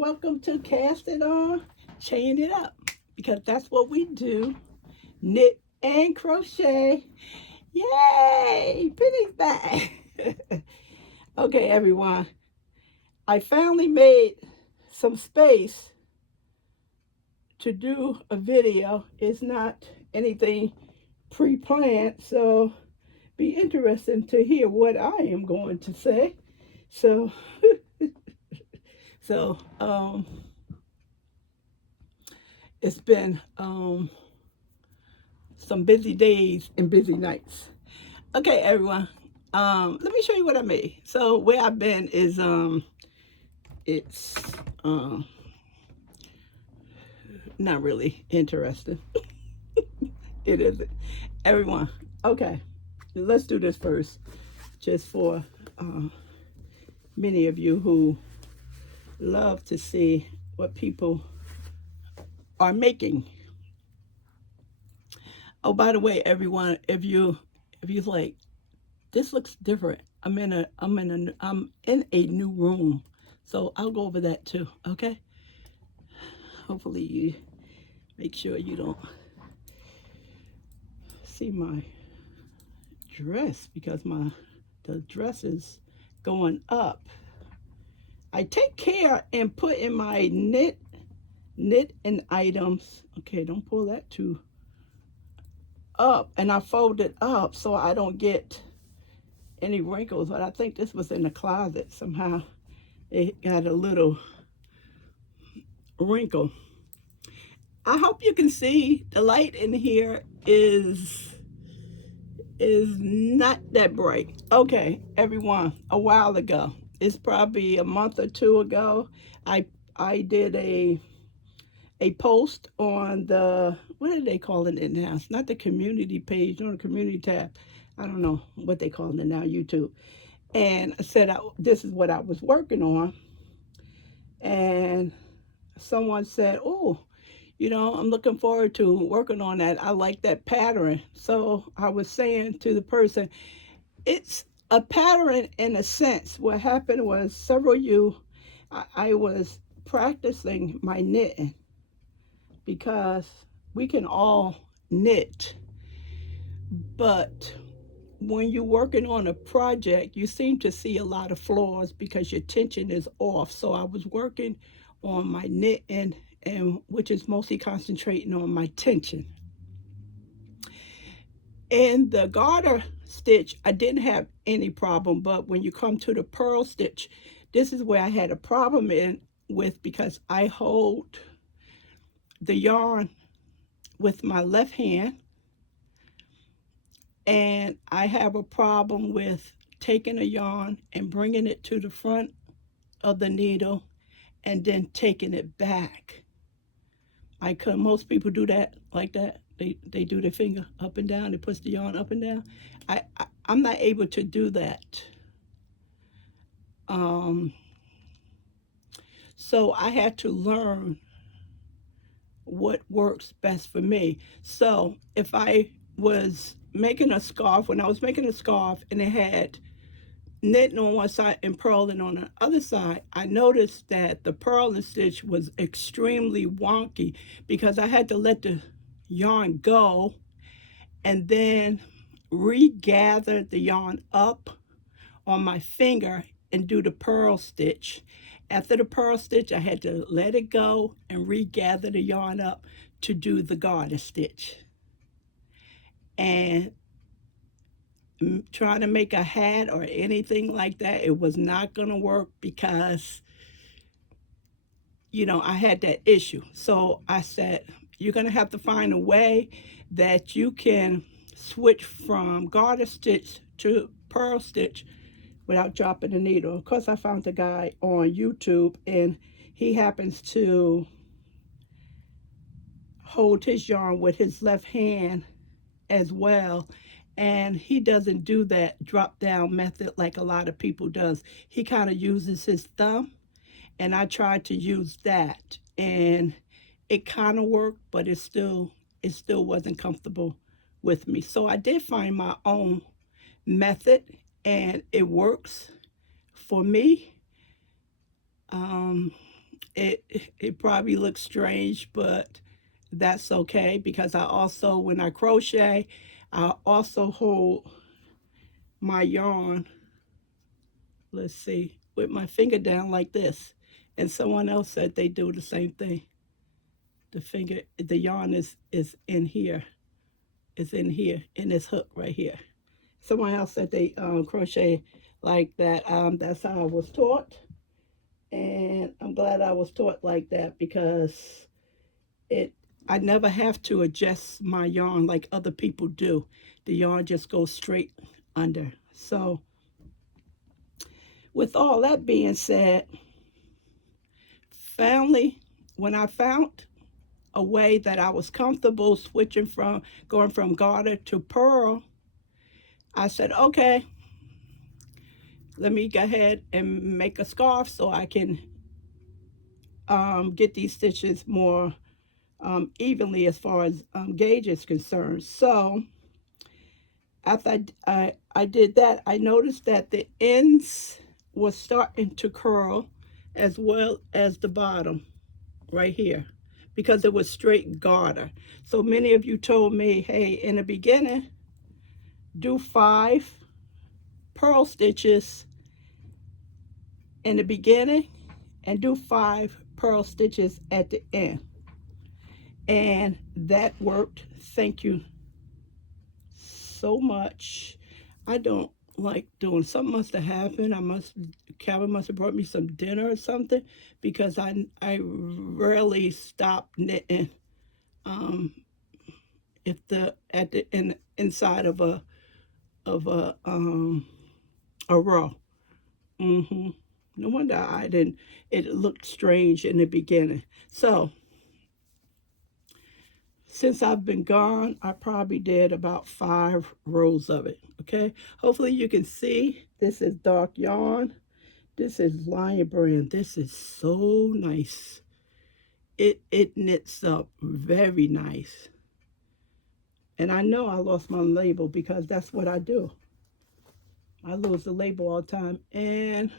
welcome to Cast It On, Chain It Up, because that's what we do, knit and crochet. Yay, Penny's back. Okay, everyone, I finally made some space to do a video. It's not anything pre-planned, so be interesting to hear what I am going to say. So, so it's been some busy days and busy nights. Okay, everyone. Let me show you what I made. So where I've been is it's not really interesting. It isn't. Everyone. Okay, let's do this first, just for many of you who love to see what people are making. Oh, by the way, everyone, if you like, this looks different. I'm in a new room, so I'll go over that too. Okay. Hopefully you make sure you don't see my dress, because the dress is going up. I take care and put in my knit and items. Okay, don't pull that too up, and I fold it up so I don't get any wrinkles. But I think this was in the closet somehow. It got a little wrinkle. I hope you can see the light in here is not that bright. Okay, everyone, a while ago, it's probably a month or two ago, I did a post on the, what do they call it in house? Not the community page, on the community tab. I don't know what they call it now, YouTube. And I said this is what I was working on. And someone said, oh, I'm looking forward to working on that. I like that pattern. So I was saying to the person, it's a pattern in a sense. What happened was I was practicing my knitting, because we can all knit, but when you're working on a project, you seem to see a lot of flaws because your tension is off. So I was working on my knitting, and which is mostly concentrating on my tension. And the garter stitch, I didn't have any problem, but when you come to the purl stitch, this is where I had a problem with, because I hold the yarn with my left hand, and I have a problem with taking a yarn and bringing it to the front of the needle and then taking it back. Most people do that like that. They do their finger up and down. They push the yarn up and down. I'm not able to do that. So I had to learn what works best for me. So if I was making a scarf, when I was making a scarf and it had knitting on one side and purling on the other side, I noticed that the purling stitch was extremely wonky, because I had to let the yarn go and then regather the yarn up on my finger and do the purl stitch. After the purl stitch, I had to let it go and regather the yarn up to do the garter stitch. And trying to make a hat or anything like that, it was not going to work, because I had that issue. So I said, you're going to have to find a way that you can switch from garter stitch to purl stitch without dropping the needle. Of course, I found a guy on YouTube, and he happens to hold his yarn with his left hand as well, and he doesn't do that drop down method like a lot of people does. He kind of uses his thumb, and I tried to use that, and it kind of worked, but it still wasn't comfortable with me. So I did find my own method, and it works for me. It probably looks strange, but that's okay because I also, when I crochet, I also hold my yarn, let's see, with my finger down like this. And someone else said they do the same thing. The yarn is in here. It's in here, in this hook right here. Someone else said they crochet like that. That's how I was taught. And I'm glad I was taught like that because it I never have to adjust my yarn like other people do. The yarn just goes straight under. So with all that being said, finally, when I found a way that I was comfortable switching from going from garter to purl, I said, okay, let me go ahead and make a scarf so I can get these stitches more evenly as far as gauge is concerned. So after I did that, I noticed that the ends was starting to curl as well as the bottom right here because it was straight garter. So many of you told me, hey, in the beginning, do 5 purl stitches in the beginning and do 5 purl stitches at the end. And that worked. Thank you so much. I don't like doing, something must have happened. Calvin must have brought me some dinner or something because I rarely stop knitting if the at the inside of a row. No wonder I didn't, it looked strange in the beginning. So since I've been gone, I probably did about 5 rows of it. Okay, hopefully you can see. This is dark yarn. This is Lion Brand. This is so nice. It knits up very nice. And I know I lost my label because that's what I do. I lose the label all the time. And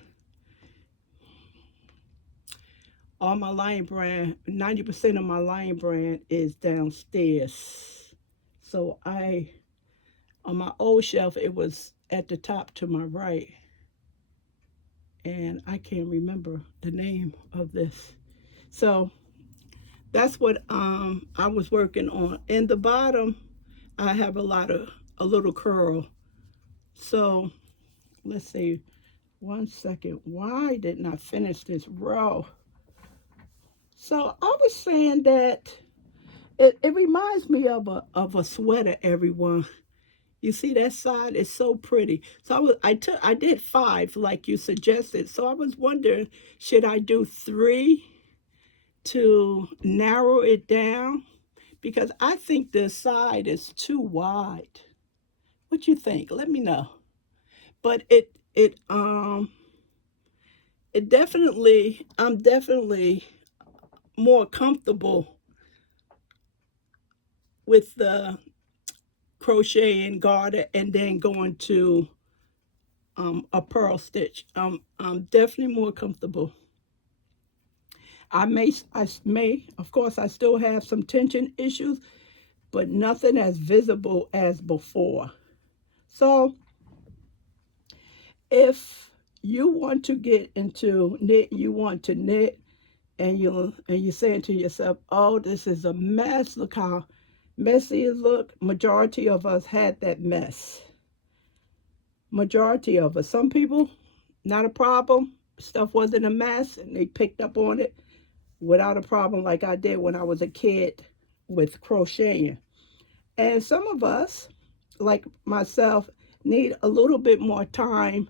all my Lion Brand, 90% of my Lion Brand is downstairs. So on my old shelf, it was at the top to my right. And I can't remember the name of this. So that's what I was working on. In the bottom, I have a little curl. So let's see, 1 second. Why didn't I finish this row? So I was saying that it reminds me of a sweater, everyone. You see that side is so pretty. So I did 5 like you suggested. So I was wondering, should I do 3 to narrow it down? Because I think this side is too wide. What you think? Let me know. But it definitely, I'm definitely more comfortable with the crochet and garter and then going to a purl stitch. I'm definitely more comfortable. I may, of course, I still have some tension issues, but nothing as visible as before. So if you want to get into knit, you want to knit, and you're saying to yourself, oh, this is a mess. Look how messy it look. Majority of us had that mess. Majority of us. Some people, not a problem. Stuff wasn't a mess, and they picked up on it without a problem like I did when I was a kid with crocheting. And some of us, like myself, need a little bit more time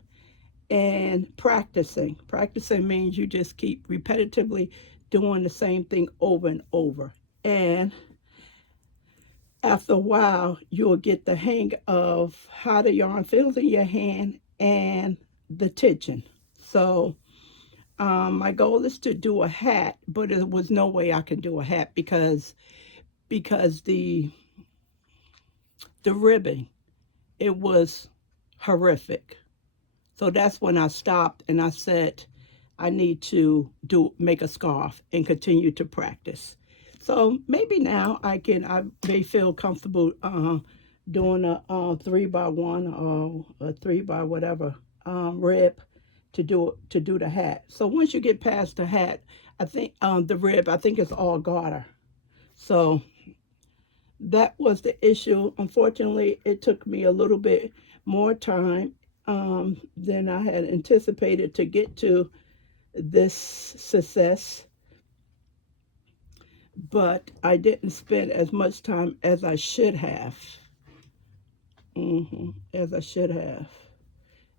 and practicing. Practicing means you just keep repetitively doing the same thing over and over. And after a while, you'll get the hang of how the yarn feels in your hand and the tension. So my goal is to do a hat, but there was no way I could do a hat because the ribbing, it was horrific. So that's when I stopped and I said, I need to make a scarf and continue to practice. So maybe now I may feel comfortable doing a 3x1 or a 3 by whatever rib to do the hat. So once you get past the hat, I think the rib, I think it's all garter. So that was the issue. Unfortunately, it took me a little bit more time than I had anticipated to get to this success, but I didn't spend as much time as I should have. As I should have.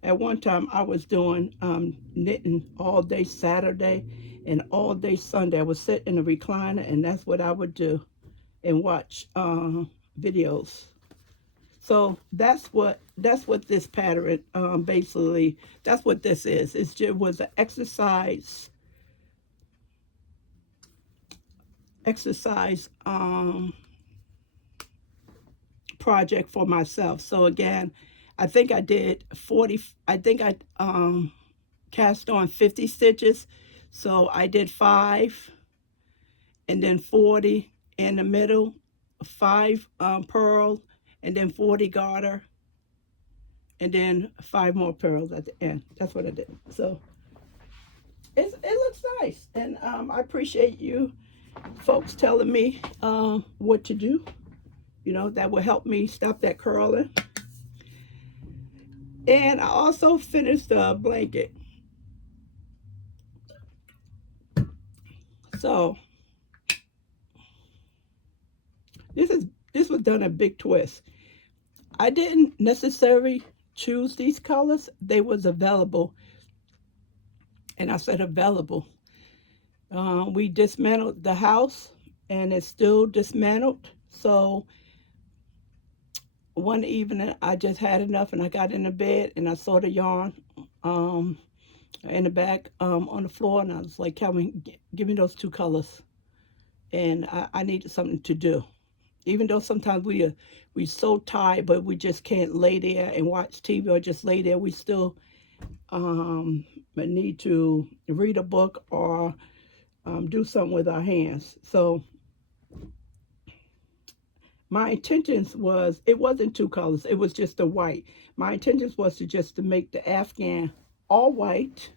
At one time, I was doing knitting all day Saturday and all day Sunday. I would sit in a recliner, and that's what I would do and watch videos. So that's what this pattern basically, that's what this is. It was an exercise project for myself. So again, I think I did 40. I think I cast on 50 stitches. So I did 5, and then 40 in the middle, 5 pearls, and then 40 garter, and then 5 more pearls at the end. That's what I did. So it looks nice, and I appreciate you folks telling me what to do. You know, that will help me stop that curling. And I also finished the blanket. So this was done a big twist. I didn't necessarily choose these colors. They was available, and I said available. We dismantled the house, and it's still dismantled. So one evening I just had enough, and I got in the bed and I saw the yarn in the back on the floor, and I was like, Calvin, give me those 2 colors. And I needed something to do. Even though sometimes we so tired, but we just can't lay there and watch TV or just lay there. We still need to read a book or do something with our hands. So my intentions was, it wasn't 2 colors, it was just the white. My intentions was to make the Afghan all white.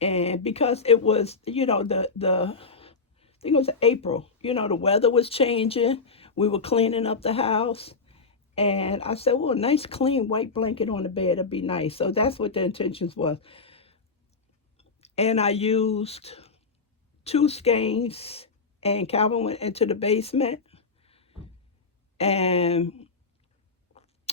And because it was, you know, I think it was April, you know, the weather was changing. We were cleaning up the house. And I said, well, a nice clean white blanket on the bed would be nice. So that's what the intentions was. And I used 2 skeins, and Calvin went into the basement, and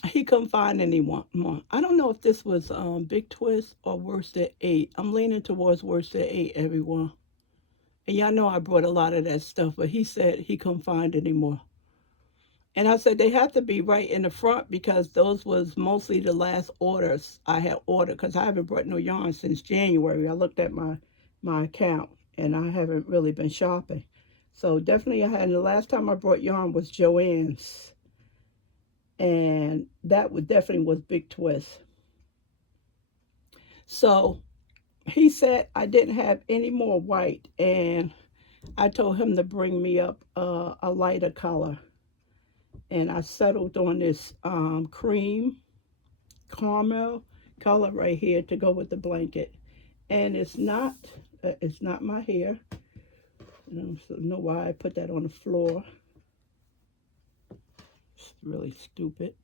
he couldn't find any more. I don't know if this was Big Twist or Worsted 8. I'm leaning towards Worsted 8, everyone. And y'all know I brought a lot of that stuff, but he said he couldn't find any more. And I said they have to be right in the front, because those was mostly the last orders I had ordered, because I haven't brought no yarn since January. I looked at my account, and I haven't really been shopping. So definitely the last time I brought yarn was Joann's. And that definitely was Big Twist. So he said I didn't have any more white, and I told him to bring me up a lighter color. And I settled on this cream caramel color right here to go with the blanket. And it's not my hair. I don't know why I put that on the floor. It's really stupid.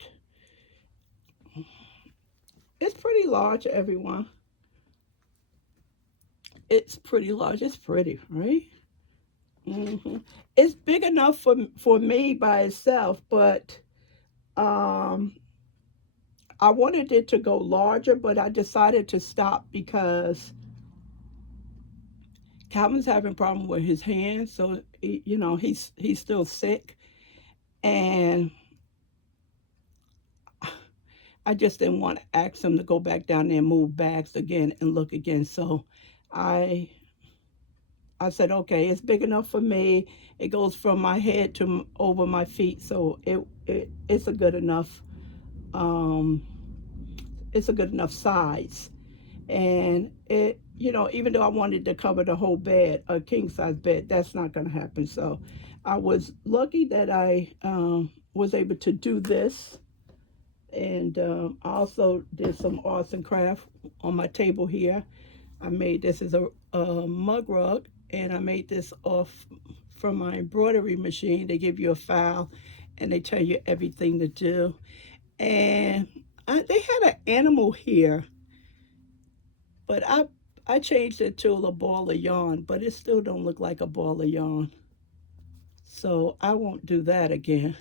It's pretty large, everyone. It's pretty large. It's pretty, right? It's big enough for me by itself, but I wanted it to go larger, but I decided to stop because Calvin's having a problem with his hands. So you know, he's still sick, and I just didn't want to ask him to go back down there and move bags again and look again. So I said, okay, it's big enough for me. It goes from my head to over my feet, so it's a good enough size. And you know, even though I wanted to cover the whole bed, a king size bed, that's not going to happen. So I was lucky that I was able to do this. And I also did some arts and craft on my table here. I made this as a mug rug, and I made this off from my embroidery machine. They give you a file and they tell you everything to do. And they had an animal here, but I changed it to a ball of yarn, but it still don't look like a ball of yarn. So I won't do that again.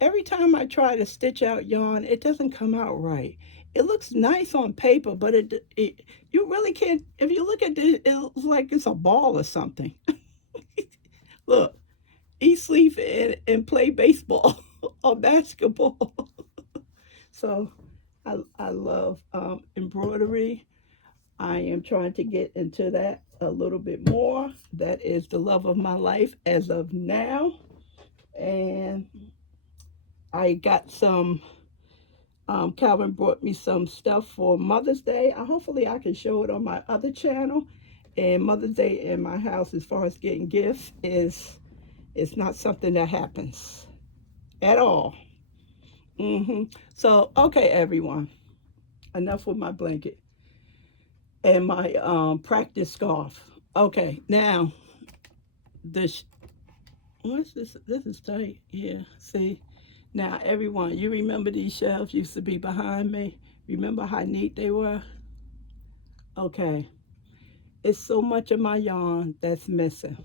Every time I try to stitch out yarn, it doesn't come out right. It looks nice on paper, but it you really can't. If you look at it, it looks like it's a ball or something. Look, eat, sleep, and play baseball or basketball. So I love embroidery. I am trying to get into that a little bit more. That is the love of my life as of now. And I got some, Calvin brought me some stuff for Mother's Day. Hopefully I can show it on my other channel. And Mother's Day in my house, as far as getting gifts, is not something that happens at all. So, okay, everyone, enough with my blanket and my practice scarf. Okay, now this, what's this? This is tight. Yeah, see. Now, everyone, you remember these shelves used to be behind me? Remember how neat they were? Okay, it's so much of my yarn that's missing.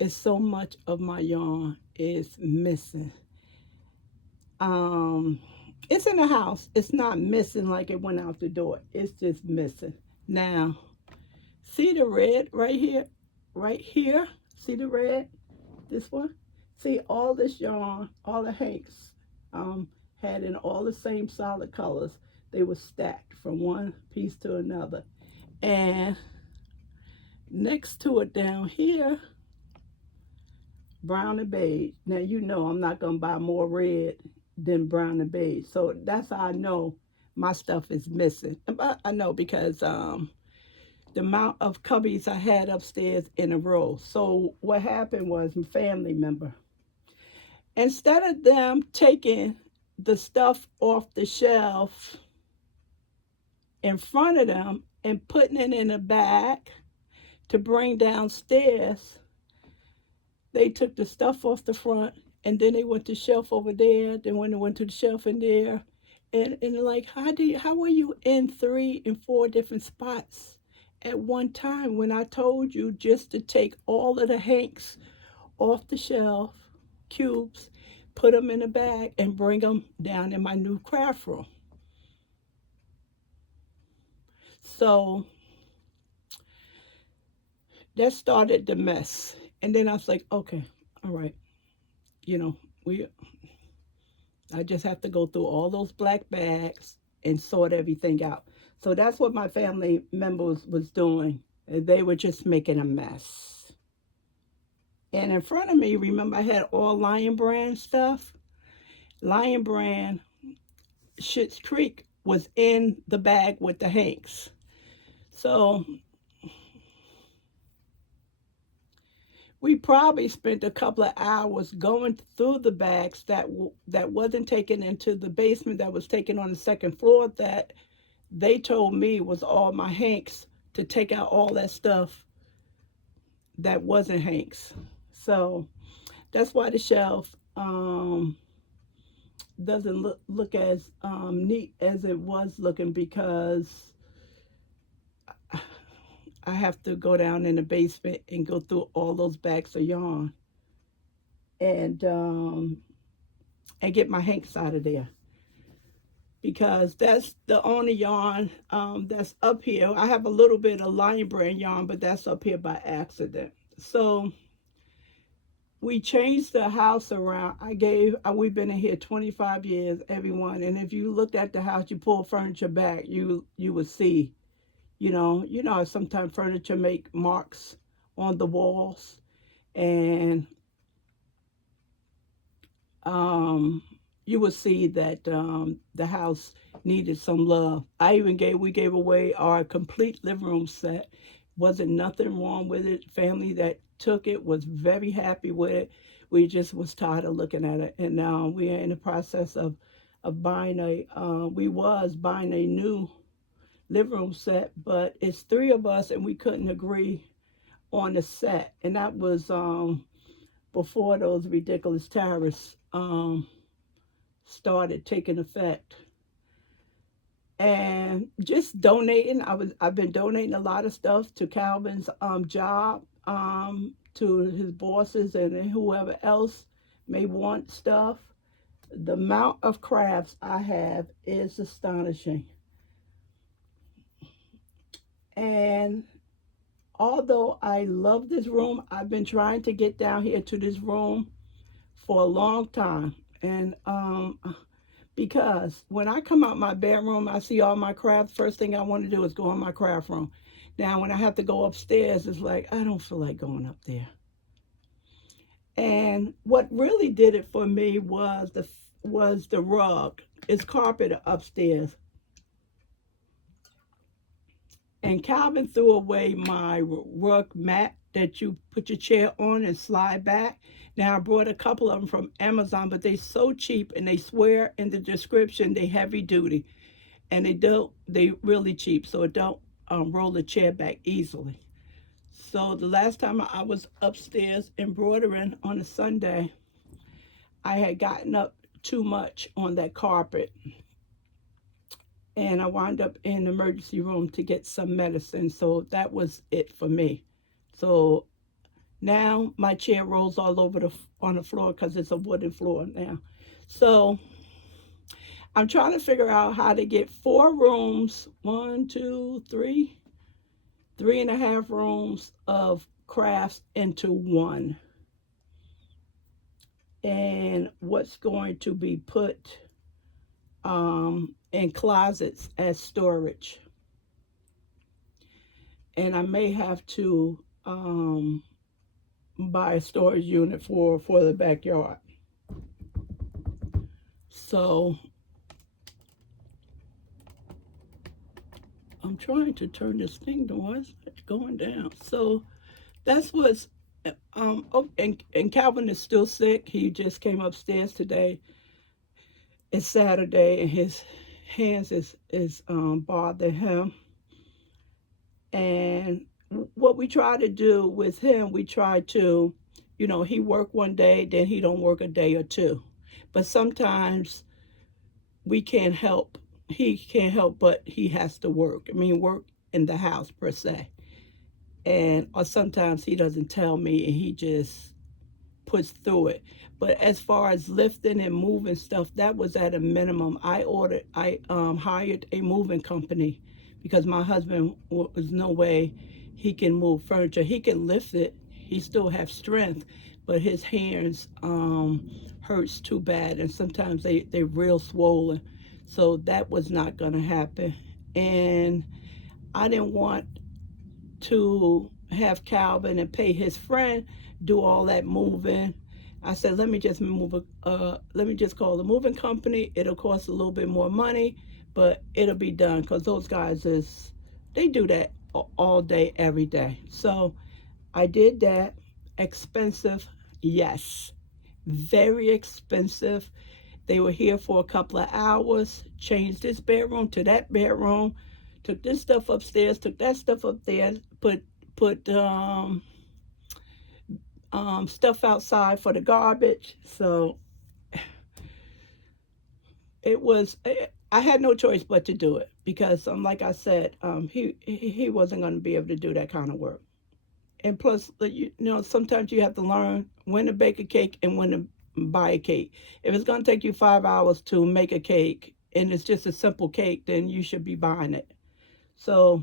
It's so much of my yarn is missing. Um, it's in the house. It's not missing like it went out the door. It's just missing. Now, see the red right here? Right here? See the red? This one? See all this yarn, all the hanks had in all the same solid colors. They were stacked from one piece to another. And next to it down here, brown and beige. Now you know I'm not gonna buy more red than brown and beige. So that's how I know my stuff is missing. But I know because the amount of cubbies I had upstairs in a row. So what happened was my family member, instead of them taking the stuff off the shelf in front of them and putting it in a bag to bring downstairs, they took the stuff off the front and then they went to the shelf over there. Then when they went to the shelf in there, and like, how are you in 3 and 4 different spots at one time when I told you just to take all of the hanks off the shelf, cubes, put them in a bag and bring them down in my new craft room? So that started the mess. And then I was like, okay, all right, you know, I just have to go through all those black bags and sort everything out. So that's what my family members was doing. They were just making a mess. And in front of me, remember I had all Lion Brand stuff? Lion Brand Schitt's Creek was in the bag with the hanks. So we probably spent a couple of hours going through the bags that wasn't taken into the basement, that was taken on the second floor, that they told me was all my hanks, to take out all that stuff that wasn't hanks. So that's why the shelf doesn't look as neat as it was looking, because I have to go down in the basement and go through all those bags of yarn and get my hanks out of there, because that's the only yarn that's up here. I have a little bit of Lion Brand yarn, but that's up here by accident. So we changed the house around. We've been in here 25 years, everyone. And if you looked at the house, you pull furniture back, you would see, you know, sometimes furniture make marks on the walls. And, you would see that the house needed some love. We gave away our complete living room set. Wasn't nothing wrong with it. Family that took it was very happy with it. We just was tired of looking at it, and now we are in the process of buying we was buying a new living room set, but it's three of us and we couldn't agree on the set, and that was before those ridiculous tariffs started taking effect. And just donating, I've been donating a lot of stuff to Calvin's job, to his bosses and whoever else may want stuff. The amount of crafts I have is astonishing. And although I love this room, I've been trying to get down here to this room for a long time. And because when I come out my bedroom, I see all my crafts. First thing I want to do is go in my craft room. Now, when I have to go upstairs, it's like I don't feel like going up there. And what really did it for me was the rug. It's carpet upstairs. And Calvin threw away my rug mat that you put your chair on and slide back. Now I brought a couple of them from Amazon, but they're so cheap, and they swear in the description they heavy duty, and they really cheap, so it don't roll the chair back easily. So the last time I was upstairs embroidering on a Sunday, I had gotten up too much on that carpet, and I wound up in the emergency room to get some medicine. So that was it for me. So now my chair rolls all over on the floor because it's a wooden floor now. So I'm trying to figure out how to get 4 rooms, 3.5 rooms of crafts into one. And what's going to be put in closets as storage. And I may have to buy a storage unit for the backyard. So I'm trying to turn this thing down. It's going down. So that's what's and Calvin is still sick. He just came upstairs today. It's Saturday, and his hands is bothering him. And what we try to do with him, we try to, he work one day, then he don't work a day or two. But sometimes we can't help. He can't help, but he has to work. I mean, work in the house per se. And or sometimes he doesn't tell me, and he just push through it. But as far as lifting and moving stuff, that was at a minimum. I hired a moving company because my husband was no way he can move furniture. He can lift it. He still has strength, but his hands hurts too bad, and sometimes they're real swollen. So that was not going to happen. And I didn't want to have Calvin and pay his friend do all that moving. I said, let me just call the moving company. It'll cost a little bit more money, but it'll be done because those guys they do that all day, every day. So I did that. Expensive, yes, very expensive. They were here for a couple of hours, changed this bedroom to that bedroom, took this stuff upstairs, took that stuff up there, put stuff outside for the garbage. So I had no choice but to do it because, like I said, he wasn't going to be able to do that kind of work. And plus, sometimes you have to learn when to bake a cake and when to buy a cake. If it's going to take you 5 hours to make a cake and it's just a simple cake, then you should be buying it. So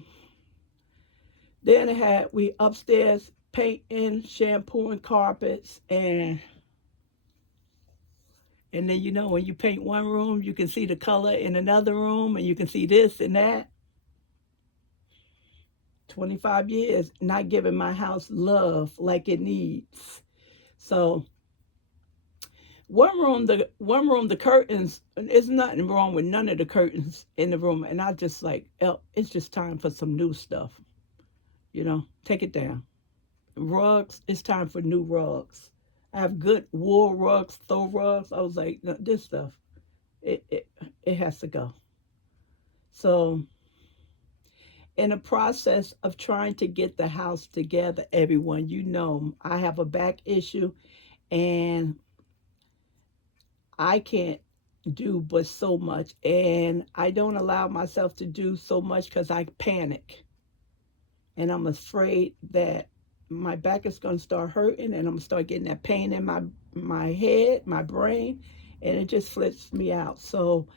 then we upstairs painting, shampooing carpets, and then when you paint one room, you can see the color in another room, and you can see this and that. 25 years not giving my house love like it needs. So the curtains. There's nothing wrong with none of the curtains in the room, and I just like, "El, it's just time for some new stuff. Take it down. Rugs, it's time for new rugs. I have good wool rugs, throw rugs. I was like, no, this stuff, it has to go. So, in the process of trying to get the house together, everyone, I have a back issue, and I can't do but so much, and I don't allow myself to do so much because I panic, and I'm afraid that my back is going to start hurting, and I'm going to start getting that pain in my head, my brain, and it just flips me out. So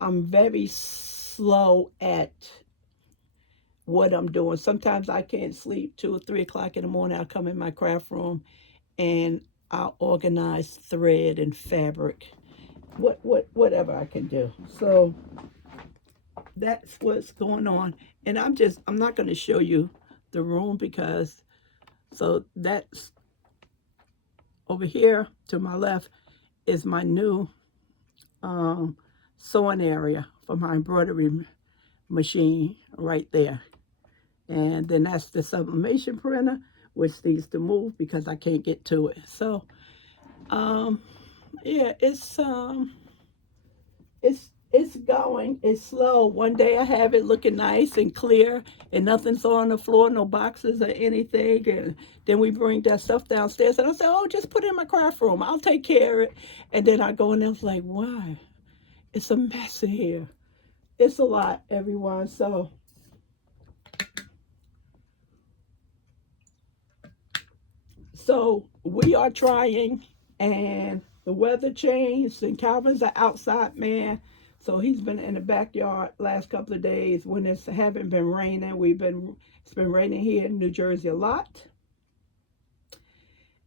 I'm very slow at what I'm doing. Sometimes I can't sleep 2 or 3 o'clock in the morning. I'll come in my craft room and I'll organize thread and fabric, whatever I can do. So that's what's going on. And I'm not going to show you the room because, so that's over here to my left is my new sewing area for my embroidery machine right there. And then that's the sublimation printer, which needs to move because I can't get to it. So, yeah, it's going. It's slow. One day I have it looking nice and clear, and nothing's on the floor, no boxes or anything. And then we bring that stuff downstairs, and I say, "Oh, just put it in my craft room. I'll take care of it." And then I go in there, it's like, "Why? It's a mess in here. It's a lot, everyone." So we are trying, and the weather changed, and Calvin's an outside man. So he's been in the backyard last couple of days when it haven't been raining. It's been raining here in New Jersey a lot.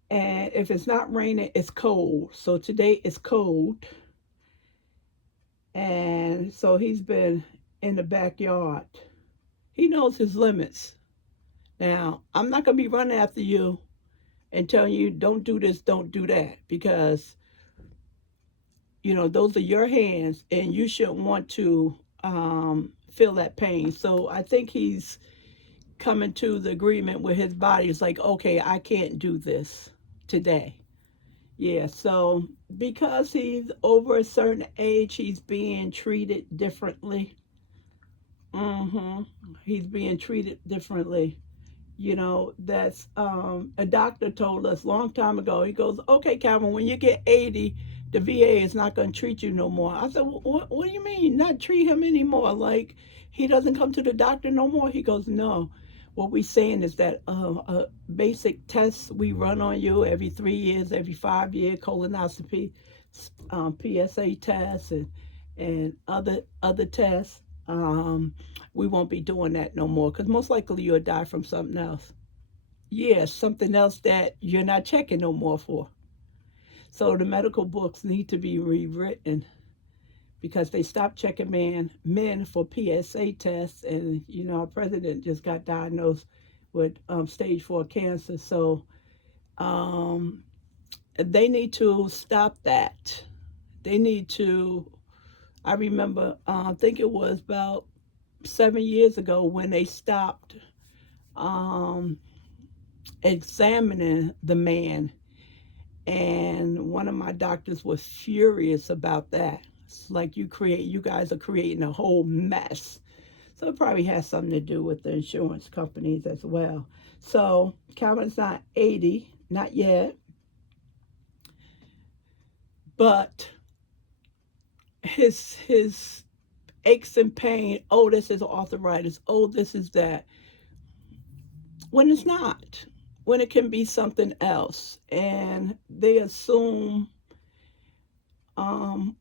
And if it's not raining, it's cold. So today it's cold. And so he's been in the backyard. He knows his limits. Now, I'm not going to be running after you and telling you don't do this, don't do that, because those are your hands, and you shouldn't want to feel that pain. So I think he's coming to the agreement with his body. It's like, okay, I can't do this today. Yeah, so because he's over a certain age, he's being treated differently. He's being treated differently. That's a doctor told us a long time ago. He goes, "Okay, Calvin, when you get 80, the VA is not going to treat you no more." I said, what do you mean not treat him anymore? Like, he doesn't come to the doctor no more? He goes, "No, what we're saying is that basic tests we run on you every 3 years, every 5 year colonoscopy, PSA tests, and other tests. We won't be doing that no more because most likely you'll die from something else." Yes, something else that you're not checking no more for. So the medical books need to be rewritten because they stopped checking men for PSA tests, and our president just got diagnosed with stage 4 cancer. So they need to stop that. They need to. I remember, I think it was about 7 years ago when they stopped examining the man, and one of my doctors was furious about that. It's like you guys are creating a whole mess. So it probably has something to do with the insurance companies as well. So Calvin's not 80, not yet, but his aches and pain, oh, this is arthritis, oh, this is that, when it's not, when it can be something else. And they assume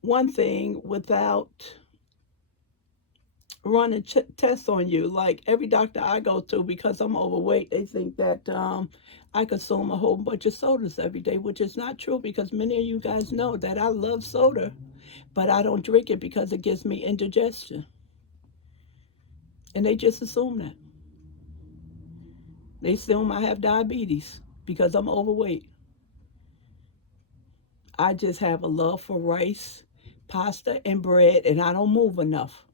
one thing without running tests on you. Like every doctor I go to, because I'm overweight, they think that I consume a whole bunch of sodas every day, which is not true, because many of you guys know that I love soda, but I don't drink it because it gives me indigestion. And they just assume that. They assume I have diabetes because I'm overweight. I just have a love for rice, pasta, and bread, and I don't move enough.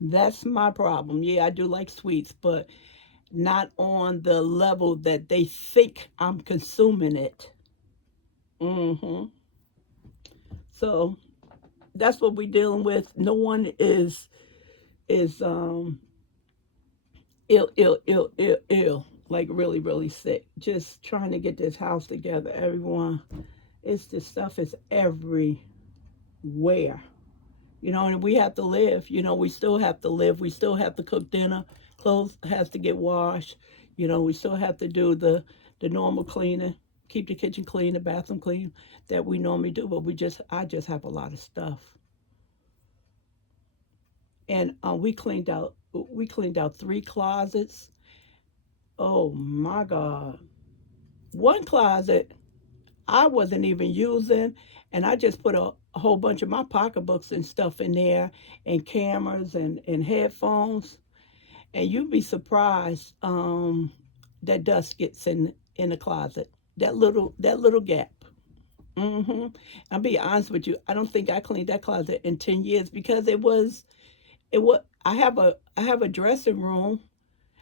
That's my problem. Yeah, I do like sweets, but not on the level that they think I'm consuming it. hmm So that's what we're dealing with. No one is ill, like really, really sick. Just trying to get this house together, everyone. It's this stuff is everywhere. And we have to live. We still have to live. We still have to cook dinner. Clothes has to get washed. We still have to do the normal cleaning, keep the kitchen clean, the bathroom clean that we normally do. But I just have a lot of stuff. And we cleaned out 3 closets. Oh my God. One closet I wasn't even using, and I just put a whole bunch of my pocketbooks and stuff in there, and cameras and headphones. And you'd be surprised that dust gets in the closet. That little gap. I'll be honest with you. I don't think I cleaned that closet in 10 years because it was. I have a dressing room,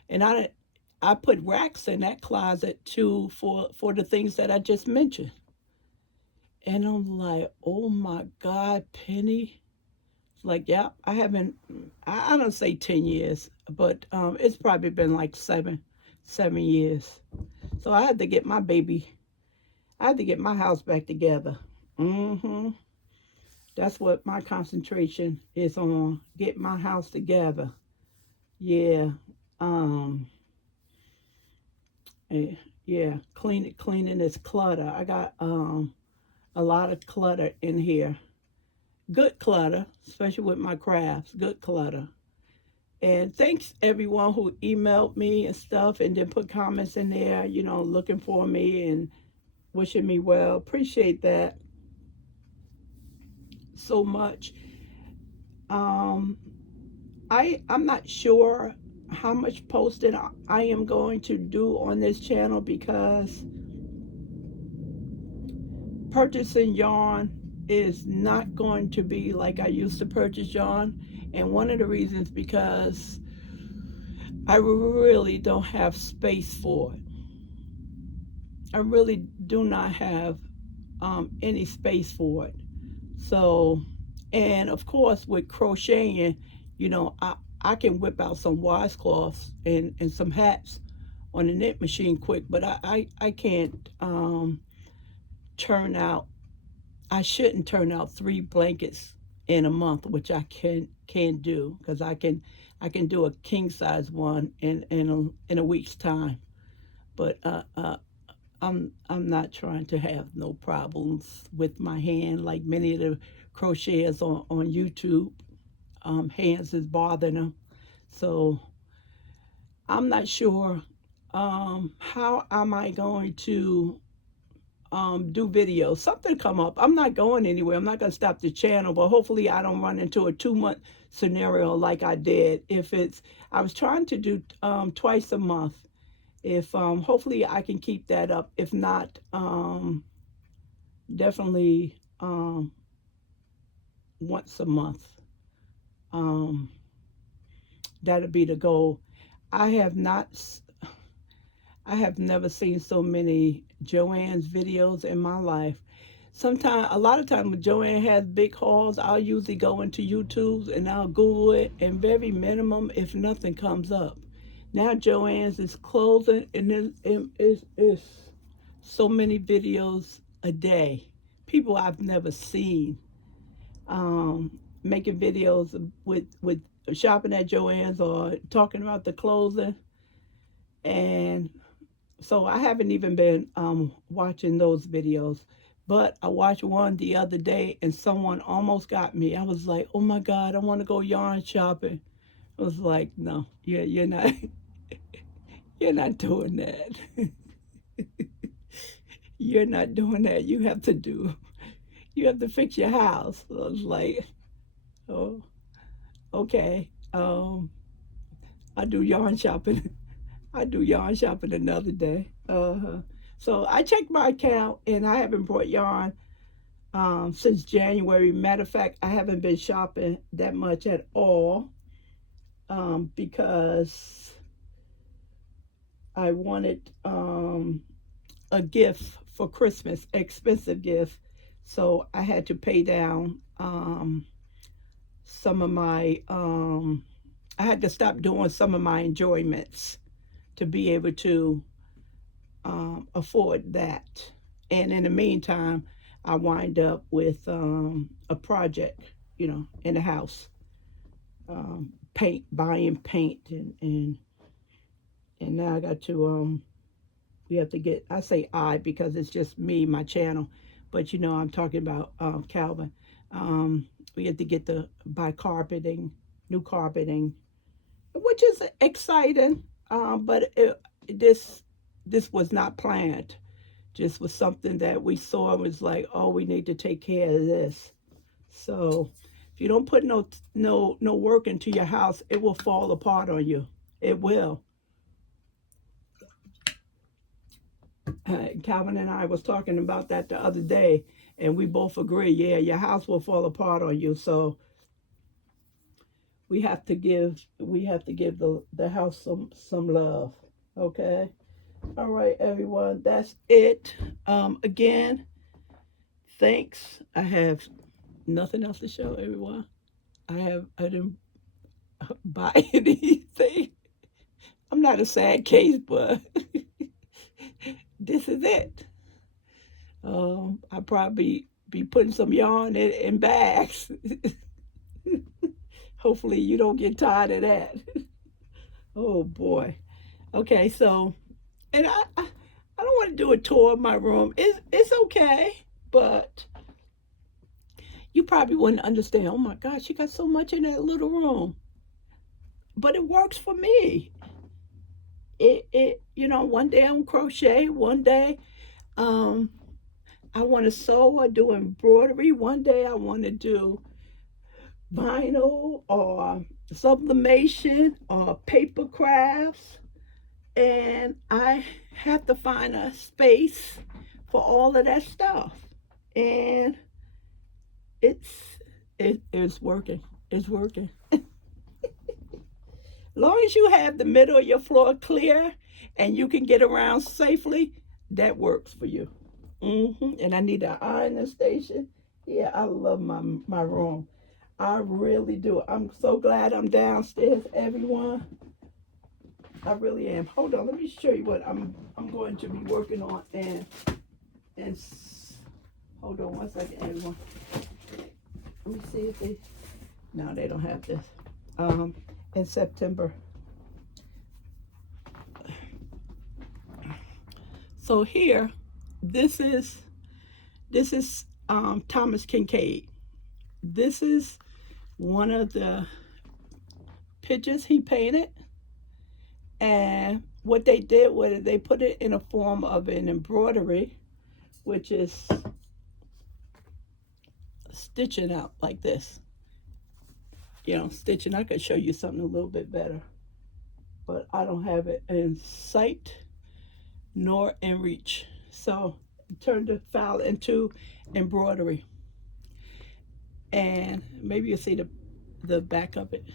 and I put racks in that closet too for the things that I just mentioned. And I'm like, oh my God, Penny. Like, yeah, I haven't. I don't say 10 years, but it's probably been like 7 years. So I had to get my baby. I had to get my house back together. hmm That's what my concentration is on. Get my house together. Yeah. Um. eh, Yeah. Cleaning this clutter. I got a lot of clutter in here. Good clutter, especially with my crafts. Good clutter. And thanks everyone who emailed me and stuff and then put comments in there, looking for me and wishing me well. Appreciate that so much. Um, I'm not sure how much posting I am going to do on this channel because purchasing yarn is not going to be like I used to purchase yarn. And one of the reasons because I really don't have space for it. I really do not have any space for it. So, and of course, with crocheting, I can whip out some washcloths and some hats on the knit machine quick, but I can't turn out. I shouldn't turn out 3 blankets in a month, which I can do because I can do a king size one in a week's time. But I'm not trying to have no problems with my hand like many of the crocheters on YouTube. Hands is bothering them. So I'm not sure how am I going to do videos. Something come up. I'm not going anywhere. I'm not going to stop the channel, but hopefully I don't run into a 2-month scenario like I did. I was trying to do twice a month. If hopefully I can keep that up. If not, definitely once a month. That'll be the goal. I have not. I have never seen so many Joanne's videos in my life. A lot of times when Joanne has big hauls, I'll usually go into YouTube and I'll Google it, and very minimum, if nothing comes up. Now Joanne's is closing, and it's so many videos a day. People I've never seen making videos with shopping at Joanne's or talking about the closing, and so I haven't even been watching those videos. But I watched one the other day, and someone almost got me. I was like, "Oh my God, I want to go yarn shopping." I was like, "No, you're not. You're not doing that. You're not doing that. You have to fix your house." So I was like, "Oh, okay. I do yarn shopping. I do yarn shopping another day." So I checked my account, and I haven't bought yarn since January. Matter of fact, I haven't been shopping that much at all, because I wanted a gift for Christmas, expensive gift. So I had to pay down some of my, I had to stop doing some of my enjoyments to be able to afford that. And in the meantime, I wind up with a project, in the house, buying paint, and now I got to we have to get. I say I because it's just me, my channel, but I'm talking about Calvin. We have to buy carpeting, new carpeting, which is exciting. But this was not planned. Just was something that we saw and was like, oh, we need to take care of this. So if you don't put no work into your house, it will fall apart on you. It will. Calvin and I was talking about that the other day, and we both agree. Yeah, your house will fall apart on you. So we have to give the house some love. Okay. All right, everyone. That's it. Again, thanks. I have nothing else to show everyone. I didn't buy anything. I'm not a sad case, but this is it. I probably be putting some yarn in bags. Hopefully you don't get tired of that. Oh boy. Okay, so and I don't want to do a tour of my room. It's okay, but you probably wouldn't understand. Oh my gosh, you got so much in that little room. But it works for me. One day I'm crochet, one day um I want to sew or do embroidery. One day I want to do vinyl or sublimation or paper crafts. And I have to find a space for all of that stuff. And it's working. It's working. Long as you have the middle of your floor clear and you can get around safely, that works for you. And I need an ironing station. Yeah, I love my room. I really do. I'm so glad I'm downstairs, everyone. I really am. Hold on, let me show you what I'm going to be working on. And hold on one second, everyone. Let me see if they don't have this. In September. So here, this is Thomas Kincaid. This is one of the pictures he painted, and what they did with it, they put it in a form of an embroidery, which is stitching out like this. Stitching. I could show you something a little bit better, but I don't have it in sight nor in reach. So turn the file into embroidery, and maybe you'll see the back of it.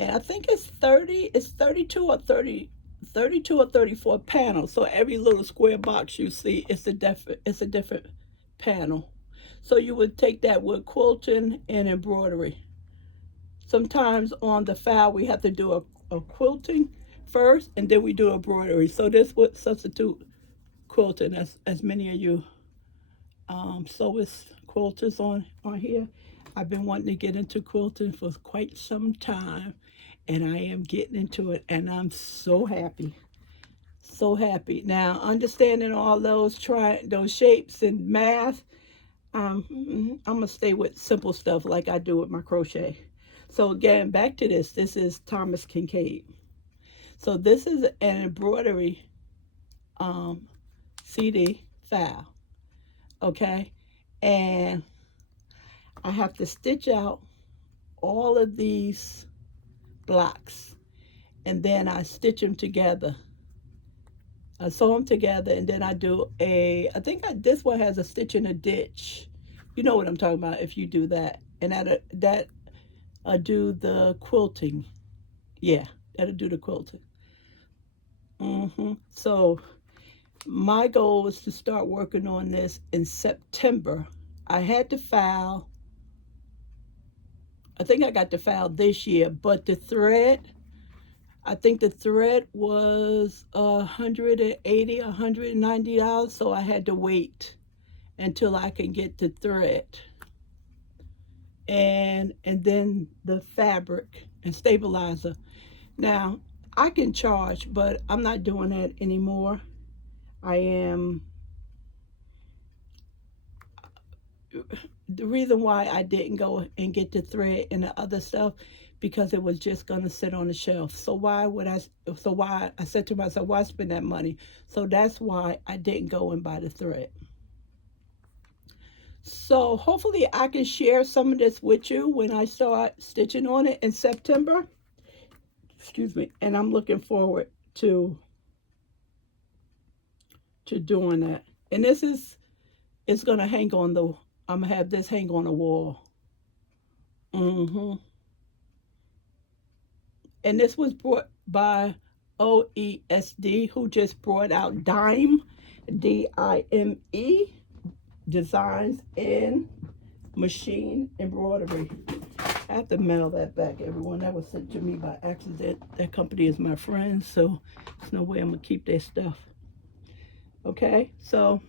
And I think it's 32 or 34 panels. So every little square box you see, it's a different panel. So you would take that with quilting and embroidery. Sometimes on the file we have to do a quilting first, and then we do embroidery. So this would substitute quilting, as many of you sewers quilters on here. I've been wanting to get into quilting for quite some time, and I am getting into it, and I'm so happy. So happy. Now, understanding all those shapes and math, I'm going to stay with simple stuff like I do with my crochet. So again, back to this. This is Thomas Kincaid. So this is an embroidery CD file. Okay? And I have to stitch out all of these blocks, and then I stitch them together I sew them together, and then I do I think this one has a stitch in a ditch. You know what I'm talking about if you do that. And that I do the quilting. Yeah, that'll do the quilting. So my goal is to start working on this in September. I had to file. I think I got the file this year, but the thread, I think the thread was $180, $190, so I had to wait until I can get the thread and then the fabric and stabilizer. Now, I can charge, but I'm not doing that anymore. I am the reason why I didn't go and get the thread and the other stuff because it was just going to sit on the shelf. So why I said to myself, why spend that money? So that's why I didn't go and buy the thread. So hopefully I can share some of this with you when I start stitching on it in September. Excuse me. And I'm looking forward to doing that. And it's going to hang on I'm going to have this hang on the wall. Mm-hmm. And this was brought by OESD, who just brought out Dime, DIME, Designs in Machine Embroidery. I have to mail that back, everyone. That was sent to me by accident. That company is my friend, so there's no way I'm going to keep their stuff. Okay, so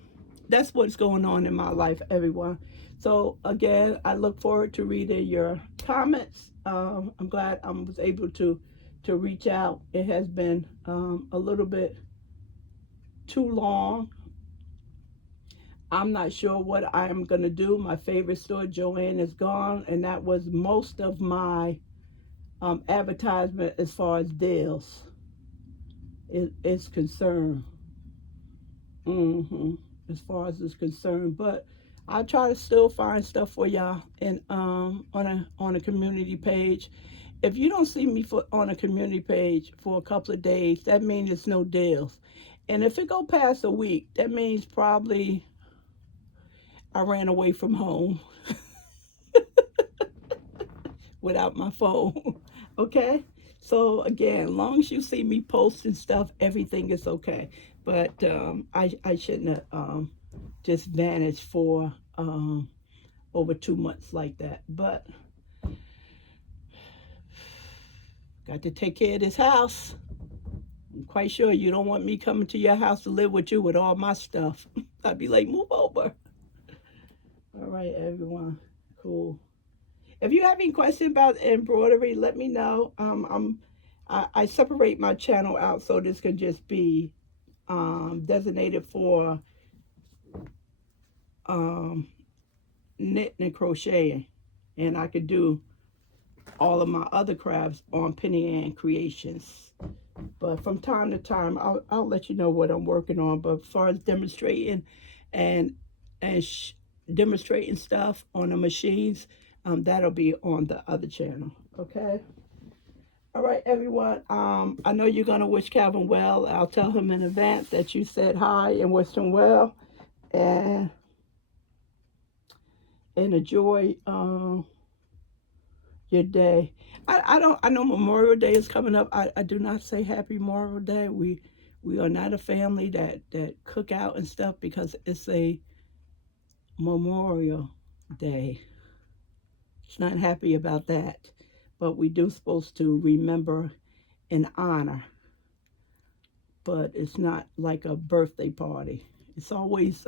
that's what's going on in my life, everyone. So again, I look forward to reading your comments. I'm glad I was able to reach out. It has been a little bit too long. I'm not sure what I'm gonna do. My favorite store, Joann, is gone, and that was most of my advertisement as far as deals is concerned. As far as it's concerned, but I try to still find stuff for y'all and on a community page. If you don't see me on a community page for a couple of days, that means there's no deals. And if it go past a week, that means probably I ran away from home without my phone. Okay? So again, as long as you see me posting stuff, everything is okay. But I shouldn't have just vanished for over 2 months like that. But got to take care of this house. I'm quite sure you don't want me coming to your house to live with you with all my stuff. I'd be like, move over. All right, everyone. Cool. If you have any questions about embroidery, let me know. I separate my channel out so this can just be designated for knitting and crocheting, and I could do all of my other crafts on Penny Ann Creations. But from time to time, I'll let you know what I'm working on. But as far as demonstrating and demonstrating stuff on the machines, that'll be on the other channel. Okay. All right, everyone. I know you're gonna wish Calvin well. I'll tell him in advance that you said hi and wish him well, and enjoy your day. I know Memorial Day is coming up. I do not say Happy Memorial Day. We are not a family that cook out and stuff because it's a Memorial Day. It's not happy about that, but we do supposed to remember and honor. But it's not like a birthday party. It's always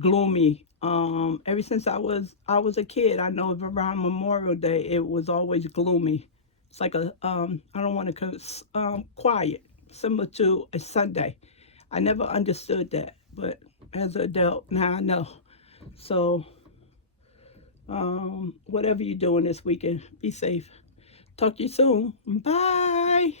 gloomy. Ever since I was a kid, I know around Memorial Day it was always gloomy. It's like a I don't want to quiet, similar to a Sunday. I never understood that, but as an adult now I know. So whatever you're doing this weekend, be safe. Talk to you soon. Bye.